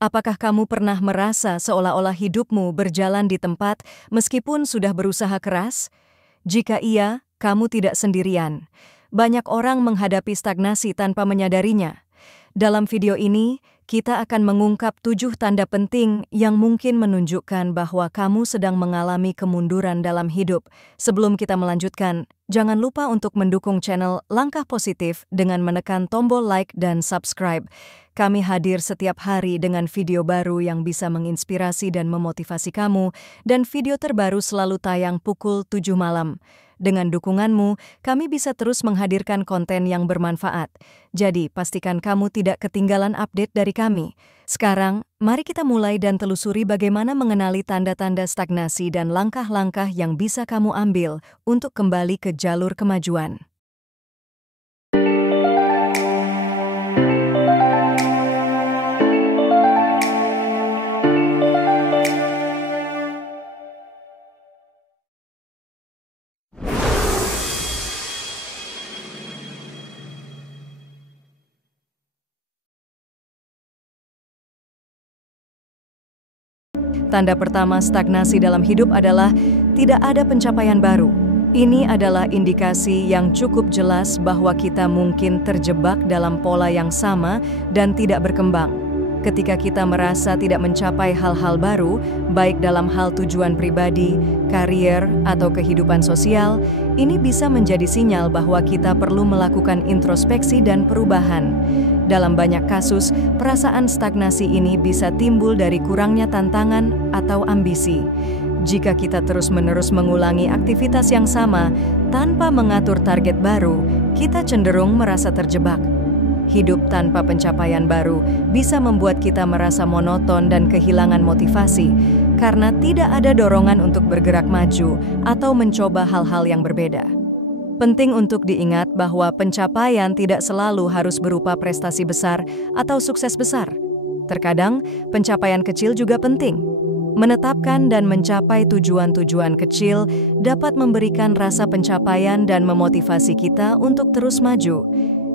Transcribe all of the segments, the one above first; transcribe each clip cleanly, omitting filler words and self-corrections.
Apakah kamu pernah merasa seolah-olah hidupmu berjalan di tempat meskipun sudah berusaha keras? Jika iya, kamu tidak sendirian. Banyak orang menghadapi stagnasi tanpa menyadarinya. Dalam video ini, kita akan mengungkap 7 tanda penting yang mungkin menunjukkan bahwa kamu sedang mengalami kemunduran dalam hidup. Sebelum kita melanjutkan, jangan lupa untuk mendukung channel Langkah Positif dengan menekan tombol like dan subscribe. Kami hadir setiap hari dengan video baru yang bisa menginspirasi dan memotivasi kamu, dan video terbaru selalu tayang pukul 7 malam. Dengan dukunganmu, kami bisa terus menghadirkan konten yang bermanfaat. Jadi, pastikan kamu tidak ketinggalan update dari kami. Sekarang, mari kita mulai dan telusuri bagaimana mengenali tanda-tanda stagnasi dan langkah-langkah yang bisa kamu ambil untuk kembali ke jalur kemajuan. Tanda pertama stagnasi dalam hidup adalah tidak ada pencapaian baru. Ini adalah indikasi yang cukup jelas bahwa kita mungkin terjebak dalam pola yang sama dan tidak berkembang. Ketika kita merasa tidak mencapai hal-hal baru, baik dalam hal tujuan pribadi, karier, atau kehidupan sosial, ini bisa menjadi sinyal bahwa kita perlu melakukan introspeksi dan perubahan. Dalam banyak kasus, perasaan stagnasi ini bisa timbul dari kurangnya tantangan atau ambisi. Jika kita terus-menerus mengulangi aktivitas yang sama tanpa mengatur target baru, kita cenderung merasa terjebak. Hidup tanpa pencapaian baru bisa membuat kita merasa monoton dan kehilangan motivasi karena tidak ada dorongan untuk bergerak maju atau mencoba hal-hal yang berbeda. Penting untuk diingat bahwa pencapaian tidak selalu harus berupa prestasi besar atau sukses besar. Terkadang, pencapaian kecil juga penting. Menetapkan dan mencapai tujuan-tujuan kecil dapat memberikan rasa pencapaian dan memotivasi kita untuk terus maju.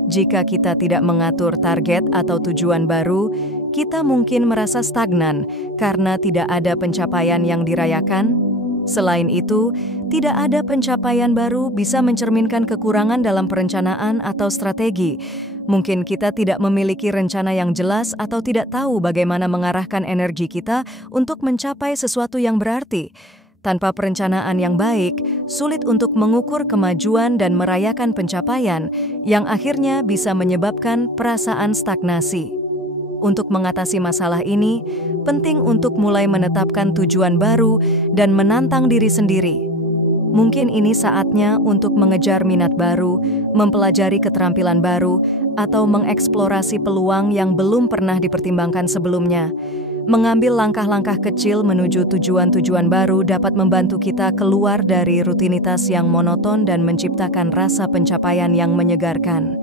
Jika kita tidak mengatur target atau tujuan baru, kita mungkin merasa stagnan karena tidak ada pencapaian yang dirayakan. Selain itu, tidak ada pencapaian baru bisa mencerminkan kekurangan dalam perencanaan atau strategi. Mungkin kita tidak memiliki rencana yang jelas atau tidak tahu bagaimana mengarahkan energi kita untuk mencapai sesuatu yang berarti. Tanpa perencanaan yang baik, sulit untuk mengukur kemajuan dan merayakan pencapaian, yang akhirnya bisa menyebabkan perasaan stagnasi. Untuk mengatasi masalah ini, penting untuk mulai menetapkan tujuan baru dan menantang diri sendiri. Mungkin ini saatnya untuk mengejar minat baru, mempelajari keterampilan baru, atau mengeksplorasi peluang yang belum pernah dipertimbangkan sebelumnya. Mengambil langkah-langkah kecil menuju tujuan-tujuan baru dapat membantu kita keluar dari rutinitas yang monoton dan menciptakan rasa pencapaian yang menyegarkan.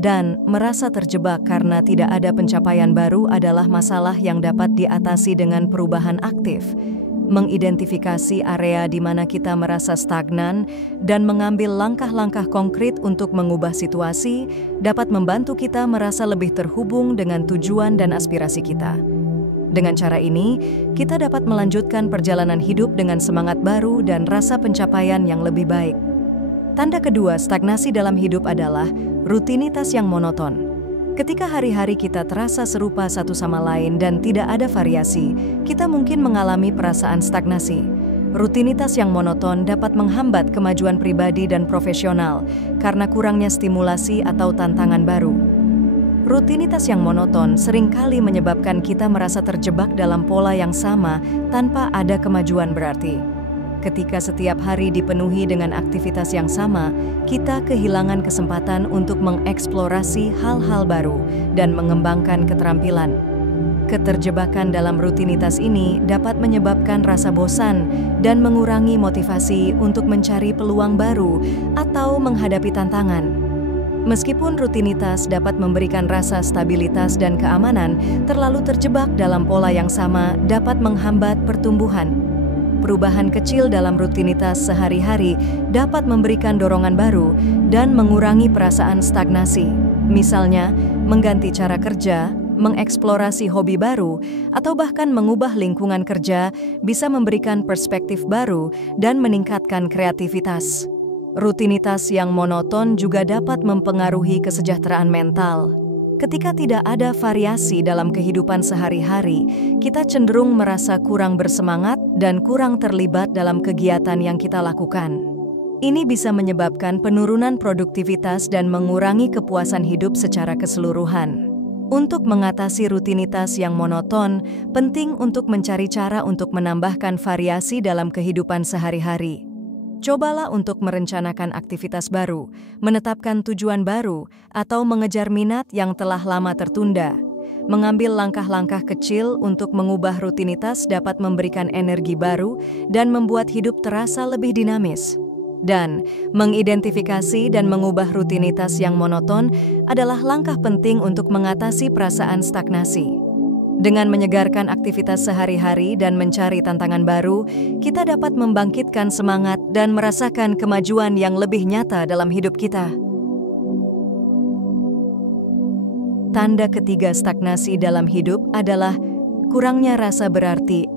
Dan merasa terjebak karena tidak ada pencapaian baru adalah masalah yang dapat diatasi dengan perubahan aktif. Mengidentifikasi area di mana kita merasa stagnan dan mengambil langkah-langkah konkret untuk mengubah situasi dapat membantu kita merasa lebih terhubung dengan tujuan dan aspirasi kita. Dengan cara ini, kita dapat melanjutkan perjalanan hidup dengan semangat baru dan rasa pencapaian yang lebih baik. Tanda kedua stagnasi dalam hidup adalah rutinitas yang monoton. Ketika hari-hari kita terasa serupa satu sama lain dan tidak ada variasi, kita mungkin mengalami perasaan stagnasi. Rutinitas yang monoton dapat menghambat kemajuan pribadi dan profesional karena kurangnya stimulasi atau tantangan baru. Rutinitas yang monoton seringkali menyebabkan kita merasa terjebak dalam pola yang sama tanpa ada kemajuan berarti. Ketika setiap hari dipenuhi dengan aktivitas yang sama, kita kehilangan kesempatan untuk mengeksplorasi hal-hal baru dan mengembangkan keterampilan. Keterjebakan dalam rutinitas ini dapat menyebabkan rasa bosan dan mengurangi motivasi untuk mencari peluang baru atau menghadapi tantangan. Meskipun rutinitas dapat memberikan rasa stabilitas dan keamanan, terlalu terjebak dalam pola yang sama dapat menghambat pertumbuhan. Perubahan kecil dalam rutinitas sehari-hari dapat memberikan dorongan baru dan mengurangi perasaan stagnasi. Misalnya, mengganti cara kerja, mengeksplorasi hobi baru, atau bahkan mengubah lingkungan kerja bisa memberikan perspektif baru dan meningkatkan kreativitas. Rutinitas yang monoton juga dapat mempengaruhi kesejahteraan mental. Ketika tidak ada variasi dalam kehidupan sehari-hari, kita cenderung merasa kurang bersemangat dan kurang terlibat dalam kegiatan yang kita lakukan. Ini bisa menyebabkan penurunan produktivitas dan mengurangi kepuasan hidup secara keseluruhan. Untuk mengatasi rutinitas yang monoton, penting untuk mencari cara untuk menambahkan variasi dalam kehidupan sehari-hari. Cobalah untuk merencanakan aktivitas baru, menetapkan tujuan baru, atau mengejar minat yang telah lama tertunda. Mengambil langkah-langkah kecil untuk mengubah rutinitas dapat memberikan energi baru dan membuat hidup terasa lebih dinamis. Dan mengidentifikasi dan mengubah rutinitas yang monoton adalah langkah penting untuk mengatasi perasaan stagnasi. Dengan menyegarkan aktivitas sehari-hari dan mencari tantangan baru, kita dapat membangkitkan semangat dan merasakan kemajuan yang lebih nyata dalam hidup kita. Tanda ketiga stagnasi dalam hidup adalah kurangnya rasa berarti.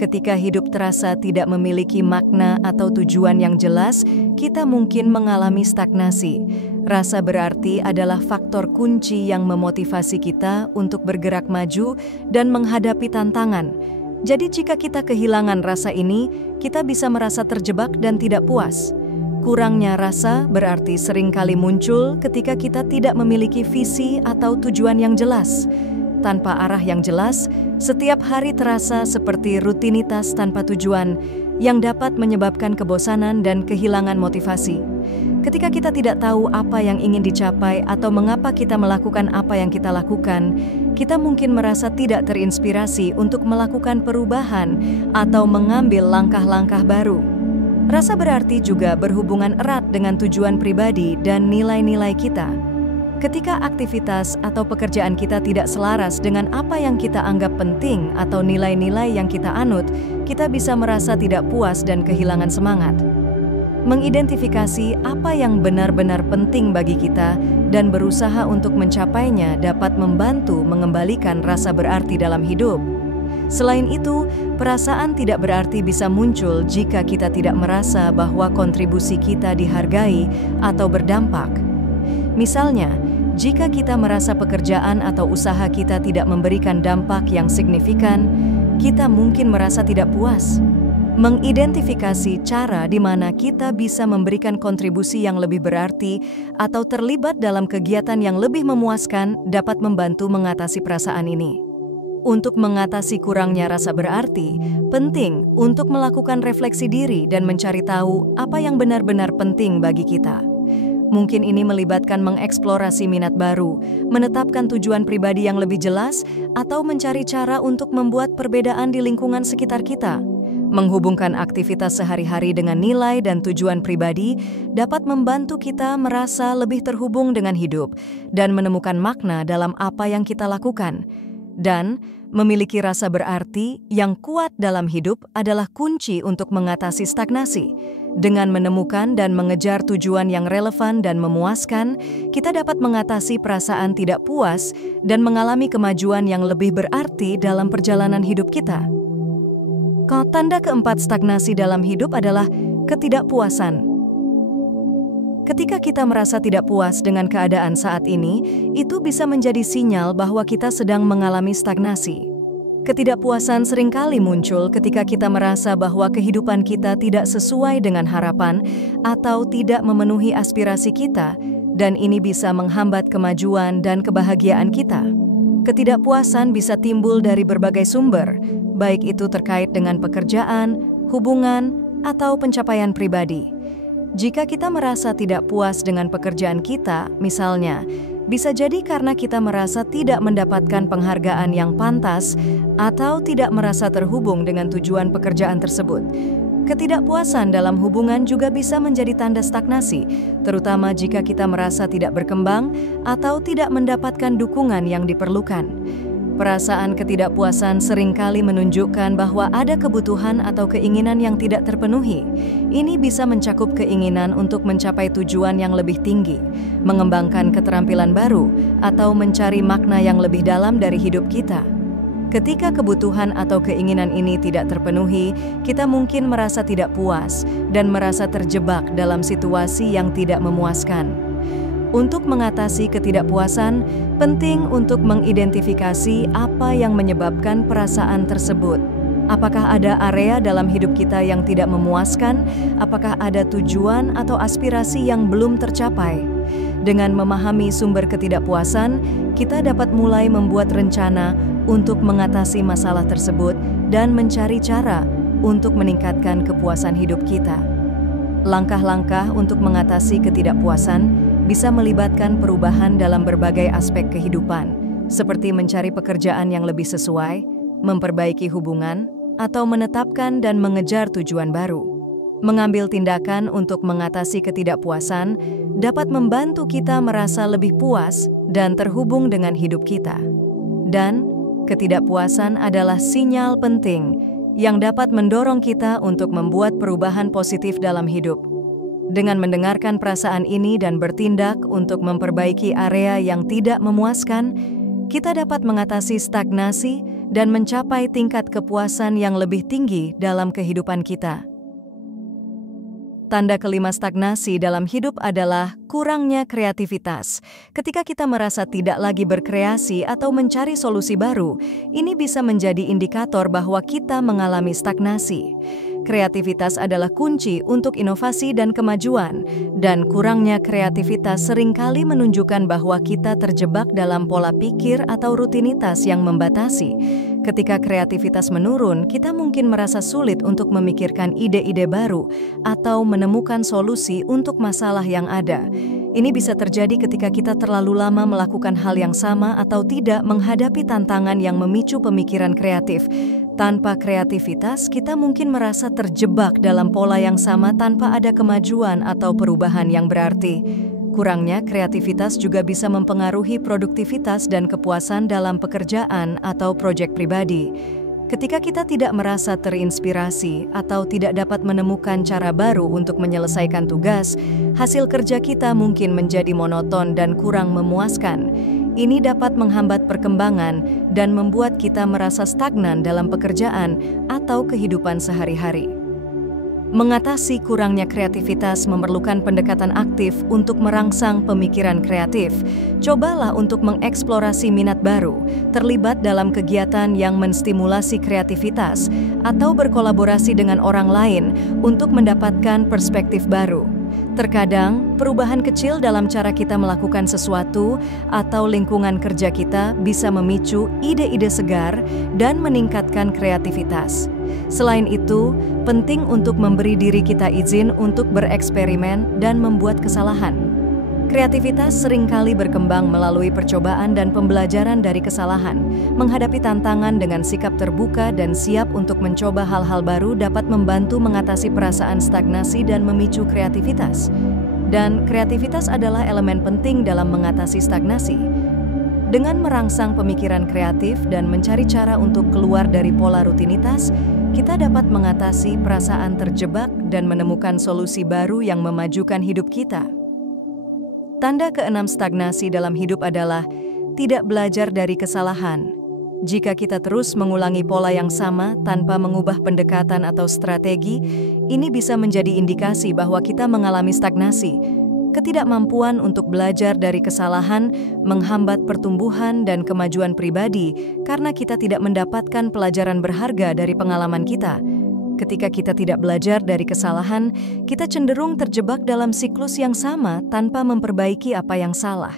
Ketika hidup terasa tidak memiliki makna atau tujuan yang jelas, kita mungkin mengalami stagnasi. Rasa berarti adalah faktor kunci yang memotivasi kita untuk bergerak maju dan menghadapi tantangan. Jadi jika kita kehilangan rasa ini, kita bisa merasa terjebak dan tidak puas. Kurangnya rasa berarti seringkali muncul ketika kita tidak memiliki visi atau tujuan yang jelas. Tanpa arah yang jelas, setiap hari terasa seperti rutinitas tanpa tujuan yang dapat menyebabkan kebosanan dan kehilangan motivasi. Ketika kita tidak tahu apa yang ingin dicapai atau mengapa kita melakukan apa yang kita lakukan, kita mungkin merasa tidak terinspirasi untuk melakukan perubahan atau mengambil langkah-langkah baru. Rasa berarti juga berhubungan erat dengan tujuan pribadi dan nilai-nilai kita. Ketika aktivitas atau pekerjaan kita tidak selaras dengan apa yang kita anggap penting atau nilai-nilai yang kita anut, kita bisa merasa tidak puas dan kehilangan semangat. Mengidentifikasi apa yang benar-benar penting bagi kita dan berusaha untuk mencapainya dapat membantu mengembalikan rasa berarti dalam hidup. Selain itu, perasaan tidak berarti bisa muncul jika kita tidak merasa bahwa kontribusi kita dihargai atau berdampak. Misalnya, jika kita merasa pekerjaan atau usaha kita tidak memberikan dampak yang signifikan, kita mungkin merasa tidak puas. Mengidentifikasi cara di mana kita bisa memberikan kontribusi yang lebih berarti atau terlibat dalam kegiatan yang lebih memuaskan dapat membantu mengatasi perasaan ini. Untuk mengatasi kurangnya rasa berarti, penting untuk melakukan refleksi diri dan mencari tahu apa yang benar-benar penting bagi kita. Mungkin ini melibatkan mengeksplorasi minat baru, menetapkan tujuan pribadi yang lebih jelas, atau mencari cara untuk membuat perbedaan di lingkungan sekitar kita. Menghubungkan aktivitas sehari-hari dengan nilai dan tujuan pribadi dapat membantu kita merasa lebih terhubung dengan hidup dan menemukan makna dalam apa yang kita lakukan. Dan memiliki rasa berarti yang kuat dalam hidup adalah kunci untuk mengatasi stagnasi. Dengan menemukan dan mengejar tujuan yang relevan dan memuaskan, kita dapat mengatasi perasaan tidak puas dan mengalami kemajuan yang lebih berarti dalam perjalanan hidup kita. Tanda keempat stagnasi dalam hidup adalah ketidakpuasan. Ketika kita merasa tidak puas dengan keadaan saat ini, itu bisa menjadi sinyal bahwa kita sedang mengalami stagnasi. Ketidakpuasan seringkali muncul ketika kita merasa bahwa kehidupan kita tidak sesuai dengan harapan atau tidak memenuhi aspirasi kita, dan ini bisa menghambat kemajuan dan kebahagiaan kita. Ketidakpuasan bisa timbul dari berbagai sumber, baik itu terkait dengan pekerjaan, hubungan, atau pencapaian pribadi. Jika kita merasa tidak puas dengan pekerjaan kita, misalnya, bisa jadi karena kita merasa tidak mendapatkan penghargaan yang pantas atau tidak merasa terhubung dengan tujuan pekerjaan tersebut. Ketidakpuasan dalam hubungan juga bisa menjadi tanda stagnasi, terutama jika kita merasa tidak berkembang atau tidak mendapatkan dukungan yang diperlukan. Perasaan ketidakpuasan seringkali menunjukkan bahwa ada kebutuhan atau keinginan yang tidak terpenuhi. Ini bisa mencakup keinginan untuk mencapai tujuan yang lebih tinggi, mengembangkan keterampilan baru, atau mencari makna yang lebih dalam dari hidup kita. Ketika kebutuhan atau keinginan ini tidak terpenuhi, kita mungkin merasa tidak puas dan merasa terjebak dalam situasi yang tidak memuaskan. Untuk mengatasi ketidakpuasan, penting untuk mengidentifikasi apa yang menyebabkan perasaan tersebut. Apakah ada area dalam hidup kita yang tidak memuaskan? Apakah ada tujuan atau aspirasi yang belum tercapai? Dengan memahami sumber ketidakpuasan, kita dapat mulai membuat rencana untuk mengatasi masalah tersebut dan mencari cara untuk meningkatkan kepuasan hidup kita. Langkah-langkah untuk mengatasi ketidakpuasan bisa melibatkan perubahan dalam berbagai aspek kehidupan, seperti mencari pekerjaan yang lebih sesuai, memperbaiki hubungan, atau menetapkan dan mengejar tujuan baru. Mengambil tindakan untuk mengatasi ketidakpuasan dapat membantu kita merasa lebih puas dan terhubung dengan hidup kita. Dan ketidakpuasan adalah sinyal penting yang dapat mendorong kita untuk membuat perubahan positif dalam hidup. Dengan mendengarkan perasaan ini dan bertindak untuk memperbaiki area yang tidak memuaskan, kita dapat mengatasi stagnasi dan mencapai tingkat kepuasan yang lebih tinggi dalam kehidupan kita. Tanda kelima stagnasi dalam hidup adalah kurangnya kreativitas. Ketika kita merasa tidak lagi berkreasi atau mencari solusi baru, ini bisa menjadi indikator bahwa kita mengalami stagnasi. Kreativitas adalah kunci untuk inovasi dan kemajuan, dan kurangnya kreativitas seringkali menunjukkan bahwa kita terjebak dalam pola pikir atau rutinitas yang membatasi. Ketika kreativitas menurun, kita mungkin merasa sulit untuk memikirkan ide-ide baru atau menemukan solusi untuk masalah yang ada. Ini bisa terjadi ketika kita terlalu lama melakukan hal yang sama atau tidak menghadapi tantangan yang memicu pemikiran kreatif. Tanpa kreativitas, kita mungkin merasa terjebak dalam pola yang sama tanpa ada kemajuan atau perubahan yang berarti. Kurangnya kreativitas juga bisa mempengaruhi produktivitas dan kepuasan dalam pekerjaan atau proyek pribadi. Ketika kita tidak merasa terinspirasi atau tidak dapat menemukan cara baru untuk menyelesaikan tugas, hasil kerja kita mungkin menjadi monoton dan kurang memuaskan. Ini dapat menghambat perkembangan dan membuat kita merasa stagnan dalam pekerjaan atau kehidupan sehari-hari. Mengatasi kurangnya kreativitas memerlukan pendekatan aktif untuk merangsang pemikiran kreatif. Cobalah untuk mengeksplorasi minat baru, terlibat dalam kegiatan yang menstimulasi kreativitas, atau berkolaborasi dengan orang lain untuk mendapatkan perspektif baru. Terkadang, perubahan kecil dalam cara kita melakukan sesuatu atau lingkungan kerja kita bisa memicu ide-ide segar dan meningkatkan kreativitas. Selain itu, penting untuk memberi diri kita izin untuk bereksperimen dan membuat kesalahan. Kreativitas seringkali berkembang melalui percobaan dan pembelajaran dari kesalahan. Menghadapi tantangan dengan sikap terbuka dan siap untuk mencoba hal-hal baru dapat membantu mengatasi perasaan stagnasi dan memicu kreativitas. Dan kreativitas adalah elemen penting dalam mengatasi stagnasi. Dengan merangsang pemikiran kreatif dan mencari cara untuk keluar dari pola rutinitas, kita dapat mengatasi perasaan terjebak dan menemukan solusi baru yang memajukan hidup kita. Tanda keenam stagnasi dalam hidup adalah tidak belajar dari kesalahan. Jika kita terus mengulangi pola yang sama tanpa mengubah pendekatan atau strategi, ini bisa menjadi indikasi bahwa kita mengalami stagnasi. Ketidakmampuan untuk belajar dari kesalahan menghambat pertumbuhan dan kemajuan pribadi karena kita tidak mendapatkan pelajaran berharga dari pengalaman kita. Ketika kita tidak belajar dari kesalahan, kita cenderung terjebak dalam siklus yang sama tanpa memperbaiki apa yang salah.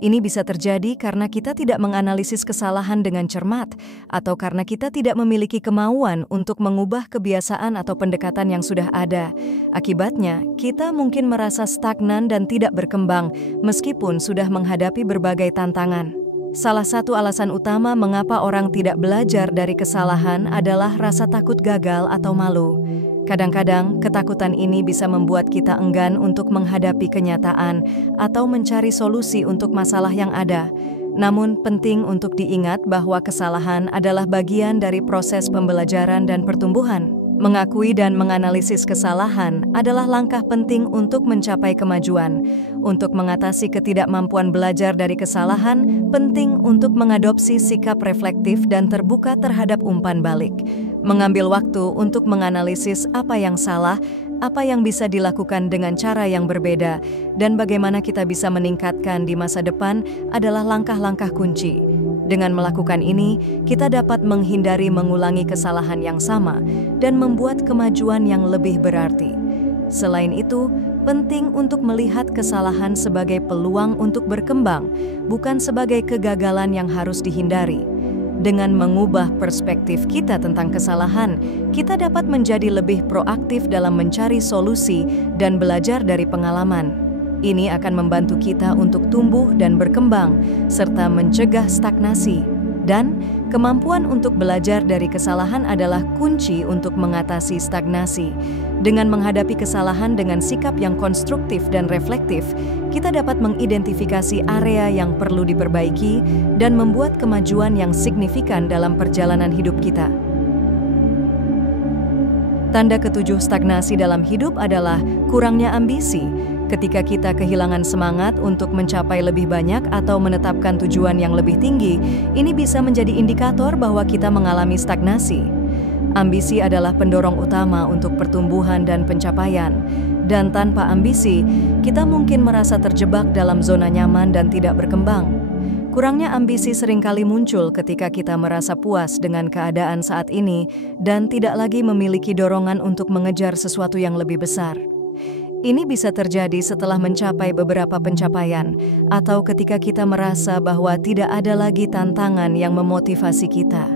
Ini bisa terjadi karena kita tidak menganalisis kesalahan dengan cermat, atau karena kita tidak memiliki kemauan untuk mengubah kebiasaan atau pendekatan yang sudah ada. Akibatnya, kita mungkin merasa stagnan dan tidak berkembang, meskipun sudah menghadapi berbagai tantangan. Salah satu alasan utama mengapa orang tidak belajar dari kesalahan adalah rasa takut gagal atau malu. Kadang-kadang, ketakutan ini bisa membuat kita enggan untuk menghadapi kenyataan atau mencari solusi untuk masalah yang ada. Namun penting untuk diingat bahwa kesalahan adalah bagian dari proses pembelajaran dan pertumbuhan. Mengakui dan menganalisis kesalahan adalah langkah penting untuk mencapai kemajuan. Untuk mengatasi ketidakmampuan belajar dari kesalahan, penting untuk mengadopsi sikap reflektif dan terbuka terhadap umpan balik. Mengambil waktu untuk menganalisis apa yang salah, apa yang bisa dilakukan dengan cara yang berbeda, dan bagaimana kita bisa meningkatkan di masa depan adalah langkah-langkah kunci. Dengan melakukan ini, kita dapat menghindari mengulangi kesalahan yang sama dan membuat kemajuan yang lebih berarti. Selain itu, penting untuk melihat kesalahan sebagai peluang untuk berkembang, bukan sebagai kegagalan yang harus dihindari. Dengan mengubah perspektif kita tentang kesalahan, kita dapat menjadi lebih proaktif dalam mencari solusi dan belajar dari pengalaman. Ini akan membantu kita untuk tumbuh dan berkembang, serta mencegah stagnasi. Dan kemampuan untuk belajar dari kesalahan adalah kunci untuk mengatasi stagnasi. Dengan menghadapi kesalahan dengan sikap yang konstruktif dan reflektif, kita dapat mengidentifikasi area yang perlu diperbaiki dan membuat kemajuan yang signifikan dalam perjalanan hidup kita. Tanda ketujuh stagnasi dalam hidup adalah kurangnya ambisi. Ketika kita kehilangan semangat untuk mencapai lebih banyak atau menetapkan tujuan yang lebih tinggi, ini bisa menjadi indikator bahwa kita mengalami stagnasi. Ambisi adalah pendorong utama untuk pertumbuhan dan pencapaian. Dan tanpa ambisi, kita mungkin merasa terjebak dalam zona nyaman dan tidak berkembang. Kurangnya ambisi seringkali muncul ketika kita merasa puas dengan keadaan saat ini dan tidak lagi memiliki dorongan untuk mengejar sesuatu yang lebih besar. Ini bisa terjadi setelah mencapai beberapa pencapaian atau ketika kita merasa bahwa tidak ada lagi tantangan yang memotivasi kita.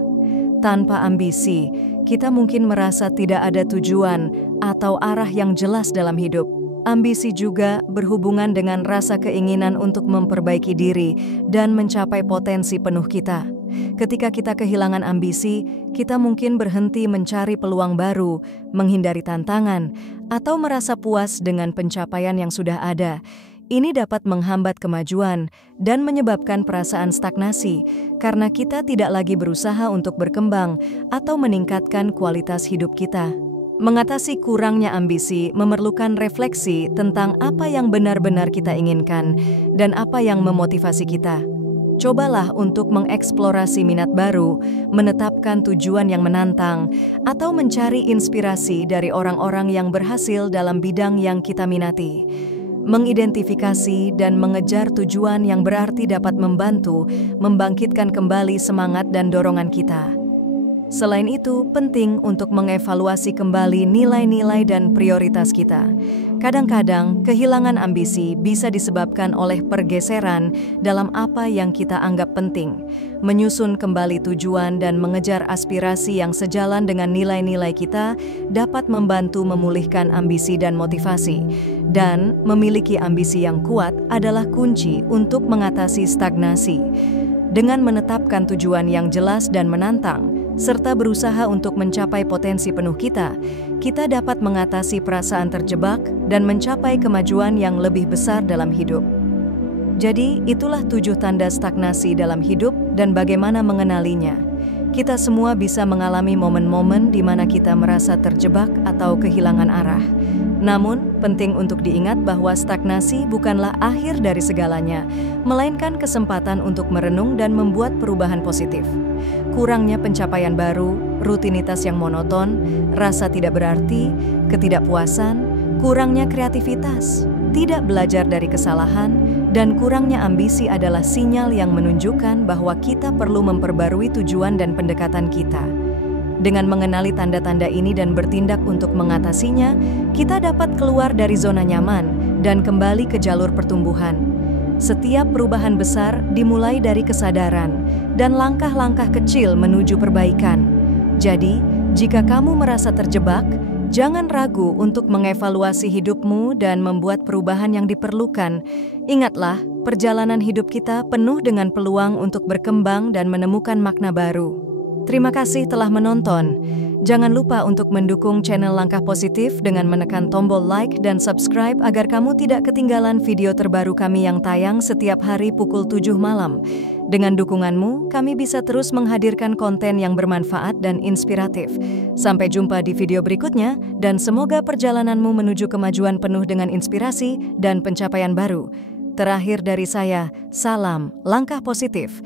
Tanpa ambisi, kita mungkin merasa tidak ada tujuan atau arah yang jelas dalam hidup. Ambisi juga berhubungan dengan rasa keinginan untuk memperbaiki diri dan mencapai potensi penuh kita. Ketika kita kehilangan ambisi, kita mungkin berhenti mencari peluang baru, menghindari tantangan, atau merasa puas dengan pencapaian yang sudah ada. Ini dapat menghambat kemajuan dan menyebabkan perasaan stagnasi karena kita tidak lagi berusaha untuk berkembang atau meningkatkan kualitas hidup kita. Mengatasi kurangnya ambisi memerlukan refleksi tentang apa yang benar-benar kita inginkan dan apa yang memotivasi kita. Cobalah untuk mengeksplorasi minat baru, menetapkan tujuan yang menantang, atau mencari inspirasi dari orang-orang yang berhasil dalam bidang yang kita minati. Mengidentifikasi dan mengejar tujuan yang berarti dapat membantu membangkitkan kembali semangat dan dorongan kita. Selain itu, penting untuk mengevaluasi kembali nilai-nilai dan prioritas kita. Kadang-kadang, kehilangan ambisi bisa disebabkan oleh pergeseran dalam apa yang kita anggap penting. Menyusun kembali tujuan dan mengejar aspirasi yang sejalan dengan nilai-nilai kita dapat membantu memulihkan ambisi dan motivasi. Dan memiliki ambisi yang kuat adalah kunci untuk mengatasi stagnasi. Dengan menetapkan tujuan yang jelas dan menantang, serta berusaha untuk mencapai potensi penuh kita dapat mengatasi perasaan terjebak dan mencapai kemajuan yang lebih besar dalam hidup. Jadi, itulah 7 tanda stagnasi dalam hidup dan bagaimana mengenalinya. Kita semua bisa mengalami momen-momen di mana kita merasa terjebak atau kehilangan arah. Namun, penting untuk diingat bahwa stagnasi bukanlah akhir dari segalanya, melainkan kesempatan untuk merenung dan membuat perubahan positif. Kurangnya pencapaian baru, rutinitas yang monoton, rasa tidak berarti, ketidakpuasan, kurangnya kreativitas, tidak belajar dari kesalahan, dan kurangnya ambisi adalah sinyal yang menunjukkan bahwa kita perlu memperbarui tujuan dan pendekatan kita. Dengan mengenali tanda-tanda ini dan bertindak untuk mengatasinya, kita dapat keluar dari zona nyaman dan kembali ke jalur pertumbuhan. Setiap perubahan besar dimulai dari kesadaran dan langkah-langkah kecil menuju perbaikan. Jadi, jika kamu merasa terjebak, jangan ragu untuk mengevaluasi hidupmu dan membuat perubahan yang diperlukan. Ingatlah, perjalanan hidup kita penuh dengan peluang untuk berkembang dan menemukan makna baru. Terima kasih telah menonton. Jangan lupa untuk mendukung channel Langkah Positif dengan menekan tombol like dan subscribe agar kamu tidak ketinggalan video terbaru kami yang tayang setiap hari pukul 7 malam. Dengan dukunganmu, kami bisa terus menghadirkan konten yang bermanfaat dan inspiratif. Sampai jumpa di video berikutnya, dan semoga perjalananmu menuju kemajuan penuh dengan inspirasi dan pencapaian baru. Terakhir dari saya, salam langkah positif.